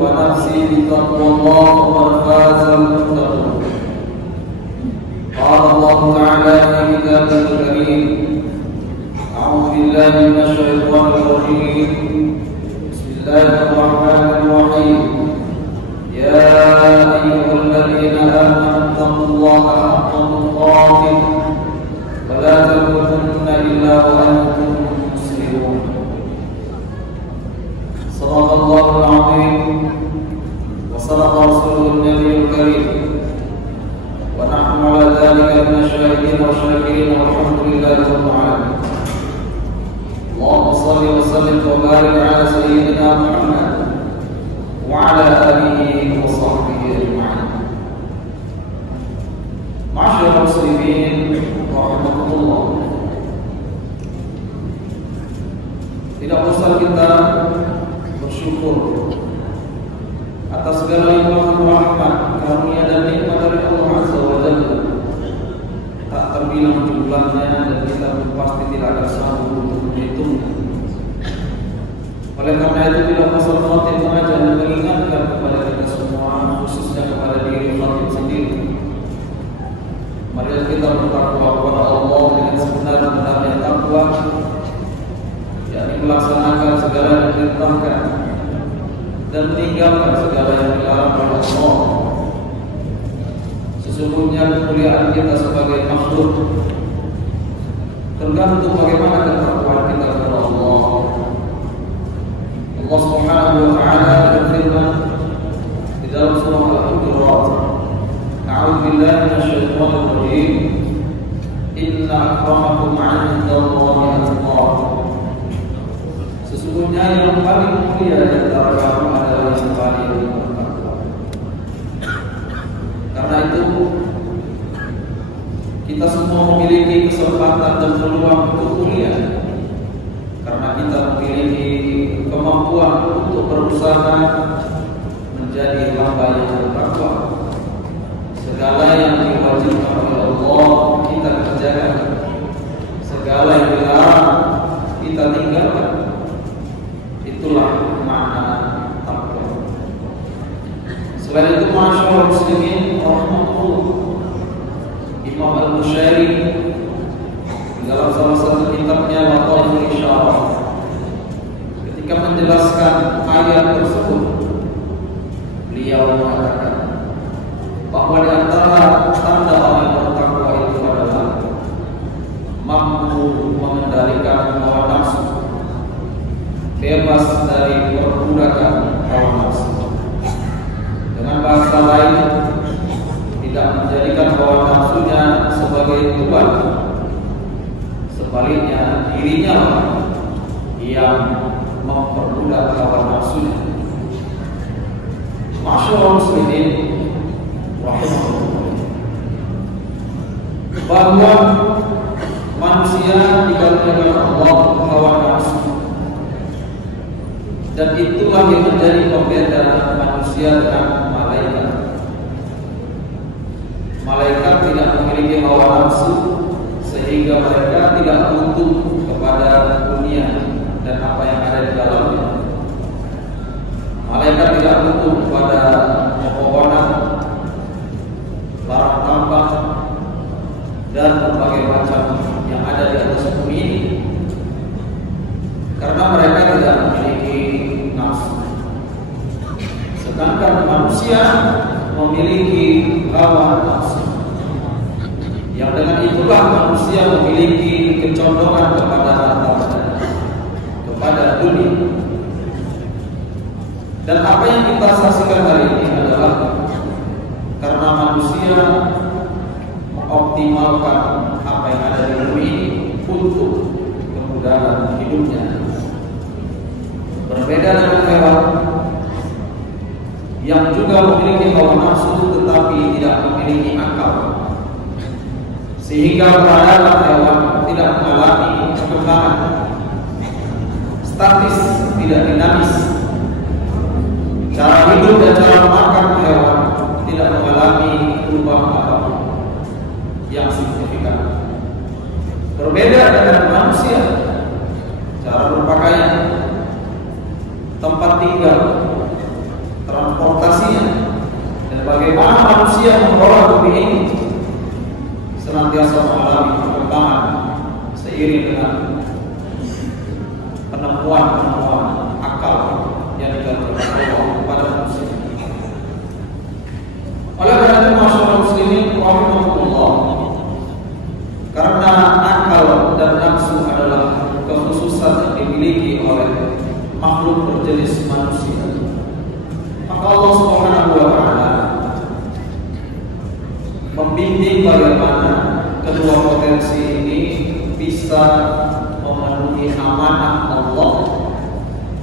ونفسي بتقوى الله وقد فاز المتقون. قال الله تعالى في كتابه الكريم: أعوذ بالله من الشيطان الرجيم. بسم الله الرحمن الرحيم. يا أيها الذين آمنوا اتقوا الله حق تقاته ولا تموتن إلا وأنتم مسلمون. صدق الله العظيم وصدق رسوله النبي الكريم، ونحن على ذلك من الشاهدين والشاكرين والحمد لله رب العالمين. اللهم صل وسلم وبارك على سيدنا محمد وعلى آله وصحبه أجمعين. معاشر المسلمين rahimakumullah. Tidak usah kita bersyukur atas segala limpahan rahmat, karunia dan nikmat dari Allah Azza wa Jalla. Tak terbilang jumlahnya dan kita pasti tidak akan sanggup untuk menghitungnya. Oleh karena itu bila pasal khatib mengajar dan mengingatkan kepada kita semua, khususnya kepada diri khatib sendiri, mari kita bertakwa kepada Allah dengan sebenar-benarnya takwa, yakni melaksanakan segala yang diperintahkan dan meninggalkan segala yang dilarang oleh Allah. Sesungguhnya kemuliaan kita sebagai makhluk tergantung bagaimana ketakwaan kita kepada Allah. Allah Subhanahu wa taala berfirman di dalam surah Al-Hujurat: A'udzu billahi minasyaitonir rajim. Inna akramakum 'indallahi atqakum. Sesungguhnya yang paling mulia di antara kamu adalah yang paling bertakwa. Karena itu kita semua memiliki kesempatan dan peluang untuk mulia, karena kita memiliki kemampuan untuk berusaha menjadi hamba yang bertakwa. Segala yang diwajibkan oleh Allah kita kerjakan, segala yang dilarang kita tinggalkan. Itulah makna takwa. Selain itu, masyaallah muslimin rahmatullah, Imam Al-Bukhari dalam salah satu kitabnya Lataiful Isyarah, ketika menjelaskan ayat tersebut, beliau mengatakan bahwa di antara tanda orang bertakwa itu adalah mampu mengendalikan hawa nafsu, bebas dari perbudakan hawa nafsu. Dengan bahasa lain, tidak menjadikan hawa nafsunya sebagai tuan, sebaliknya dirinya yang memperbudak hawa nafsunya. Masyaallah muslimin rahimahullah, bahwa manusia dikaruniakan Allah hawa nafsu, dan itulah yang menjadi pembeda manusia dengan malaikat. Malaikat tidak memiliki hawa nafsu sehingga mereka tidak butuh kepada dunia dan apa yang ada di dalamnya. Malaikat tidak butuh kepada pepohonan, barang tambang, dan berbagai macam yang ada di atas bumi ini, karena mereka tidak memiliki nafsu. Sedangkan manusia memiliki hawa nafsu, yang dengan itulah manusia memiliki kecondongan kepada harta, kepada dunia. Dan apa yang kita saksikan hari ini adalah karena manusia mengoptimalkan apa yang ada di bumi ini untuk kemudahan hidupnya. Berbeda dengan hewan yang juga memiliki hawa nafsu tetapi tidak memiliki akal, sehingga peradaban hewan tidak mengalami perkembangan, statis, tidak dinamis. Cara hidup dan cara makan hewan tidak mengalami perubahan apapun yang signifikan. Berbeda dengan manusia, cara berpakaian, tempat tinggal, manusia mengelola bumi ini senantiasa mengalami perkembangan seiring dengan penemuan akal yang dikaruniai Allah kepada manusia. Oleh karena itu, masyarakat muslimin rahimahullah, karena akal dan nafsu adalah kekhususan yang dimiliki oleh makhluk berjenis manusia, maka Allah Subhanahu wa Ta'ala membimbing bagaimana kedua potensi ini bisa memenuhi amanah Allah,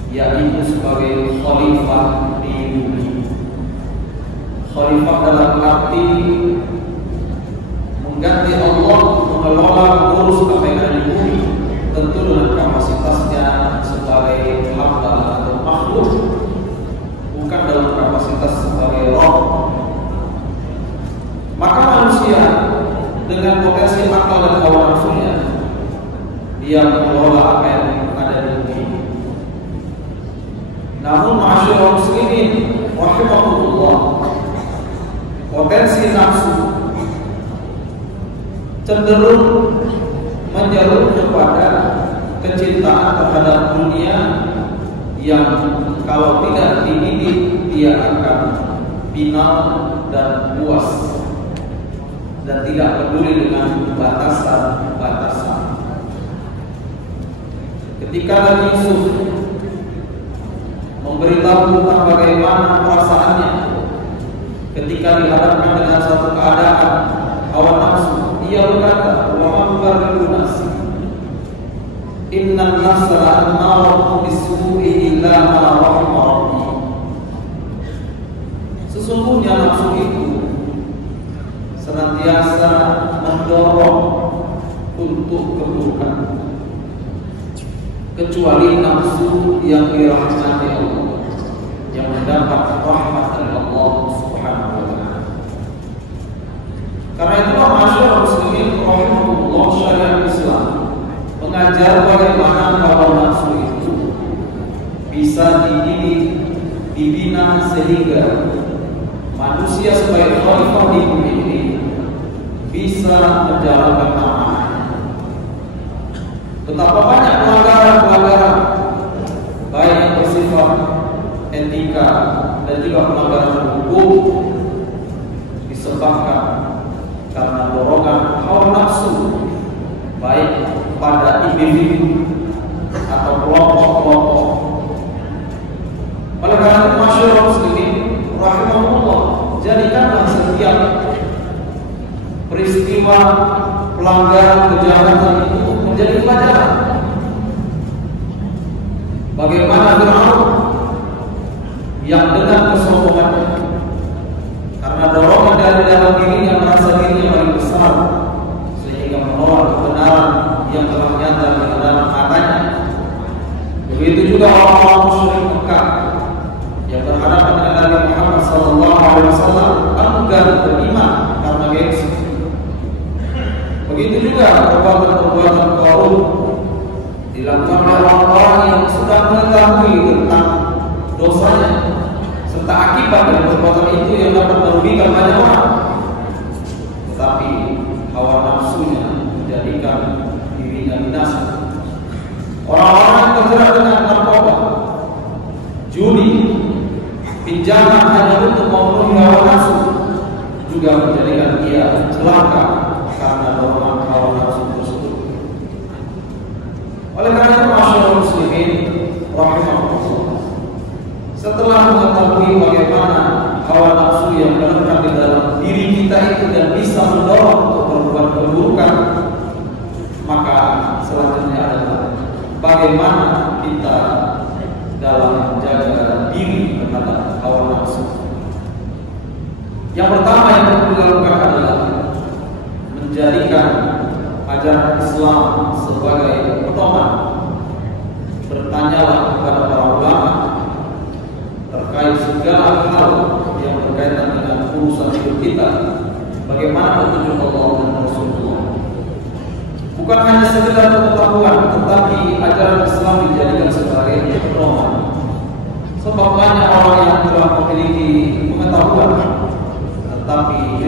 yaitu sebagai khalifah di bumi. Khalifah dalam arti mengganti Allah mengelola mengurus apa yang ada di bumi, tentu dengan kapasitasnya sebagai hamba atau makhluk, bukan dalam kapasitas sebagai roh. Maka manusia dengan potensi akal dan hawa nafsunya, dia mengelola apa yang ada di bumi. Namun ma'asyiral muslimin rahimahullah, potensi nafsu cenderung menjalur kepada kecintaan terhadap dunia yang kalau tidak dididik dia akan binal dan puas dan tidak peduli dengan batasan-batasan. Ketika Nabi Yusuf memberitahu tentang bagaimana perasaannya ketika dihadapkan dengan satu keadaan hawa nafsu, ia berkata, "Wa man yubarri'u nafsi, innan nafsa la'ammaratu bis-su'i illa ma rahima rabbi." Sesungguhnya nafsu itu senantiasa mendorong untuk keburukan, kecuali nafsu yang dirahmati Allah, yang mendapat rahmat dari Allah Subhanahu wa Ta'ala. Karena itulah masyarakat muslimin rahimahullah, syariat Islam mengajar bagaimana hawa nafsu itu bisa dididik, dibina sehingga manusia sebagai khalifah di bumi ini bisa menjalankan amanah. Betapa banyak pelanggaran-pelanggaran baik yang bersifat etika dan juga pelanggaran hukum disebabkan karena dorongan hawa nafsu, baik pada individu atau kelompok-kelompok. Oleh karena itu, masyarakat muslimin rahimahullah, jadikanlah setiap peristiwa pelanggaran kejahatan itu menjadi pelajaran. Bagaimana Fir'aun yang dengan kesombongannya, karena dorongan dari dalam diri yang merasa dirinya paling besar, sehingga menolak kebenaran yang telah nyata di dalam matanya. Begitu juga orang-orang musyrik Mekah yang berhadapan dengan Nabi Muhammad SAW enggan beriman karena gengsi. Begitu juga perbuatan-perbuatan korup dilakukan oleh orang-orang yang sudah mengetahui tentang dosanya serta akibat dari perbuatan itu yang dapat merugikan banyak orang, tetapi hawa nafsunya menjadikan dirinya binasa. Orang-orang yang terjerat dengan narkoba, judi, pinjaman hanya untuk memenuhi hawa nafsu juga menjadikan dia celaka karena dorongan hawa nafsu tersebut. Oleh karena itu, masyarakat muslimin rahimahullah, setelah mengetahui bagaimana hawa nafsu yang melekat di dalam diri kita itu dan bisa mendorong untuk berbuat keburukan, maka selanjutnya adalah bagaimana kita dalam menjaga diri terhadap hawa nafsu. Yang pertama yang perlu dilakukan adalah menjadikan ajaran Islam sebagai pedoman. Bertanyalah kepada para ulama terkait segala hal yang berkaitan dengan urusan hidup kita, bagaimana petunjuk Allah dan Rasulullah. Bukan hanya sekedar pengetahuan, tetapi ajaran Islam dijadikan sebagai pedoman. Sebab banyak orang yang telah memiliki pengetahuan, tetapi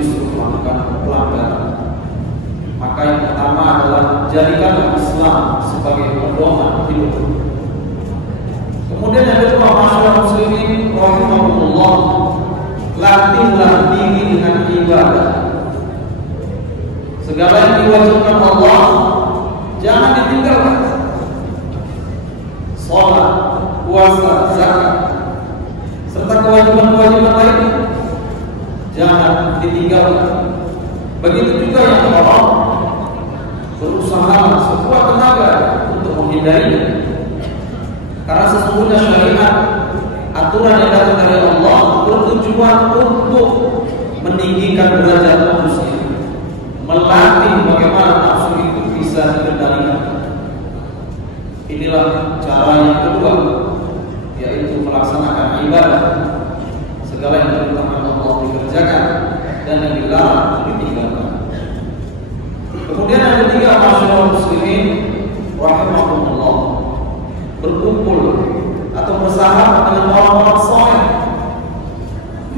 Segala yang diwajibkan Allah jangan ditinggalkan. Sholat, puasa, zakat, serta kewajiban-kewajiban lain jangan ditinggalkan. Begitu juga yang haram, berusaha sekuat tenaga untuk menghindarinya. Karena sesungguhnya syariat, aturan yang datang dari Allah bertujuan untuk meninggikan derajat manusia, melatih bagaimana nafsu itu bisa dikendalikan. Inilah cara yang kedua, yaitu melaksanakan ibadah. Segala yang diperintahkan Allah dikerjakan dan yang dilarang ditinggalkan. Kemudian yang ketiga, masyarakat muslimin rahimahumullah, berkumpul atau bersahabat dengan orang-orang saleh.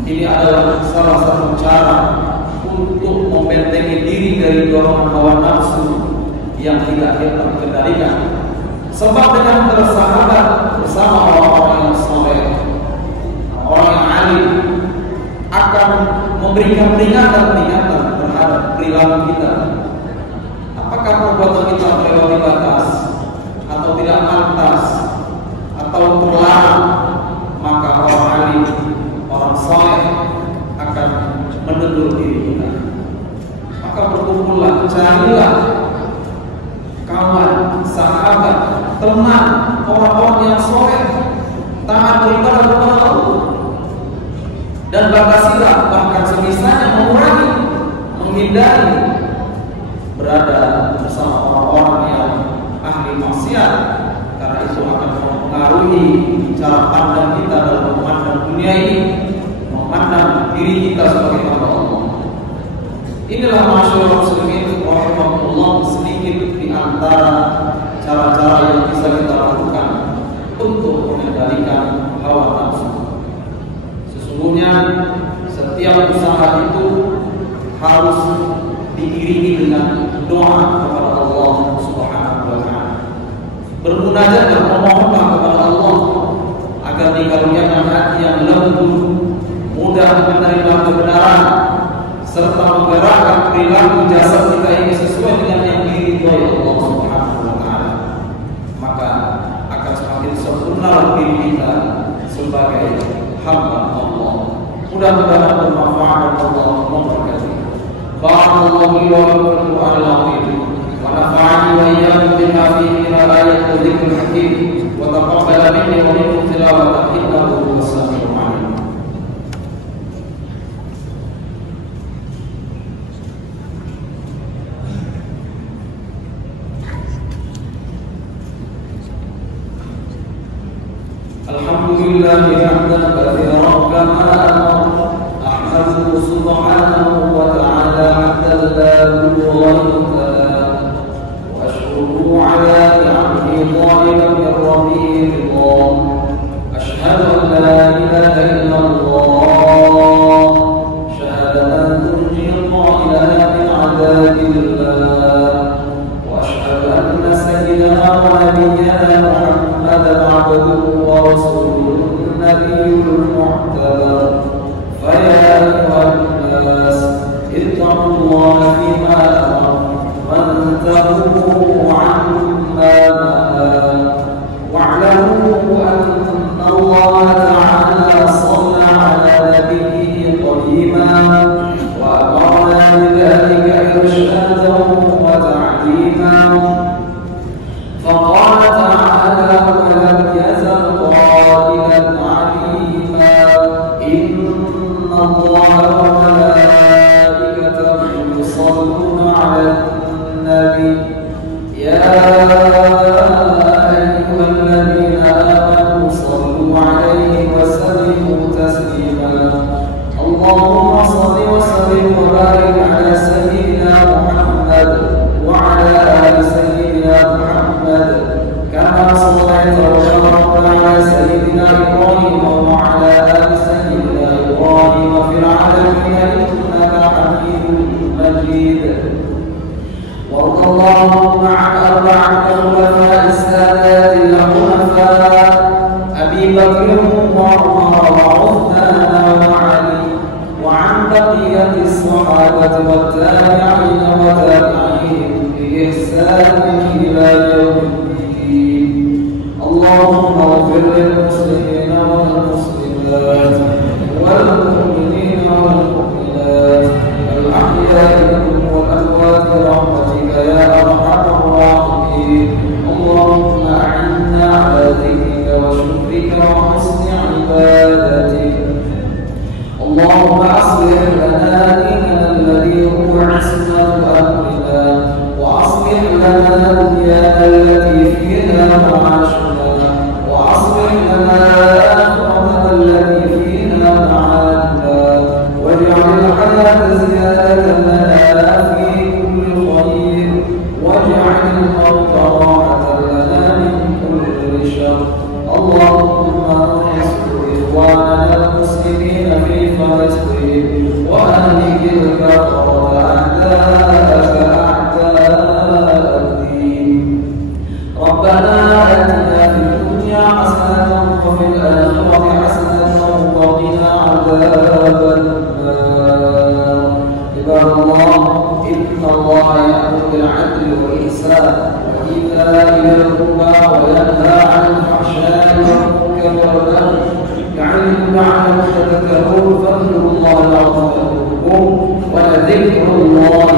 Ini adalah salah satu cara untuk membentengi diri dari dorongan hawa nafsu yang tidak kita kendalikan. Sebab dengan bersahabat bersama orang-orang yang saleh, orang yang alim, akan memberikan peringatan-peringatan terhadap perilaku kita. Apakah perbuatan kita melewati batas atau tidak pantas atau terlarang, maka orang alim, orang saleh akan menegur diri kita. Maka berkumpullah, carilah kawan, sahabat, teman, orang-orang yang saleh, taat beribadah kepada Allah, dan batasilah, bahkan sebisanya mengurangi, menghindari berada bersama orang-orang yang ahli maksiat, karena itu akan mempengaruhi cara pandang kita dalam memandang dunia ini, memandang diri kita sebagai hamba Allah. Inilah masyarakat muslimin rahimahullah, sedikit di antara cara-cara yang bisa kita lakukan untuk mengendalikan hawa nafsu. Sesungguhnya setiap usaha itu harus diiringi dengan doa kepada Allah Subhanahu wa taala. Bermunajat dan memohonlah kepada Allah agar dikaruniakan hati yang lembut, mudah menerima kebenaran, serta menggerakkan perilaku jasad kita ini sesuai dengan yang diridhoi Allah Subhanahu wa taala. Maka akan semakin sempurna diri kita sebagai hamba Allah. Mudah-mudahan bermanfaat dan Allah memberkati. Barakallahu li wa lakum fil Qur'anil azim wa nafa'ani wa iyyakum bima fihi min ayatin wa dzikril hakim wa taqabbala minni wa minkum tilawatan innahu huwas samiul 'alim. Alhamdulillahi hamdan katsiran kama amara, ahmaduhu subhanahu wa ta'ala hamdan la yughayyiru wa ashkuruhu ala ni'amihi dhalilan min rahmatillah. Ashhadu an la ilaha illallah shahadatan tunji qailaha min 'adzabillah, wa ashhadu anna sayyidana wa nabiyyana Muhammadan 'abduhu ورسوله النبي المعتبر. فيا أيها الناس اتقوا الله فيما أمر وانتهوا عما نهى، واعلموا أن الله تعالى صلى على نبيه قديما وأمرنا بذلك إرشادا وتعليما. فقال تعالى: ولم يزل قائلا عليما إن الله وملائكته يصلون على النبي يا أيها الذين آمنوا صلوا عليه وسلموا تسليما. اللهم صل وسلم وبارك على سيدنا محمد وعلى آل سيدنا محمد كما صليت وباركت على سيدنا إبراهيم وعلى آل سيدنا إبراهيم في العالمين إنك حميد مجيد. وارض اللهم عن أربعة الخلفاء السادات الحنفاء أبي بكر وعمر وعثمان وعلي وعن بقية الصحابة والتابعين وتابعين اللهم أصلح لنا ديننا الذي هو عصمة أمرنا، وأصلح لنا دنيانا التي فيها معاشنا، وأصلح لنا آخرتنا التي فيها معادنا، واجعل الحياة زيادة لنا في كل خير، واجعل الموت راحة لنا من كل شر. اللهم انصر إخواننا المسلمين في فلسطين، وأهلك الكفرة أعداءك أعداء الدين. ربنا آتنا في الدنيا حسنة وفي الآخرة حسنة وقنا عذاب النار. عباد الله، إن الله يأمر بالعدل والإحسان وإيتاء ذي القربى وينهى عن الفحشاء والمنكر والبغي يعظكم لعلكم تذكرون. فاذكروا الله العظيم يذكركم ولذكر الله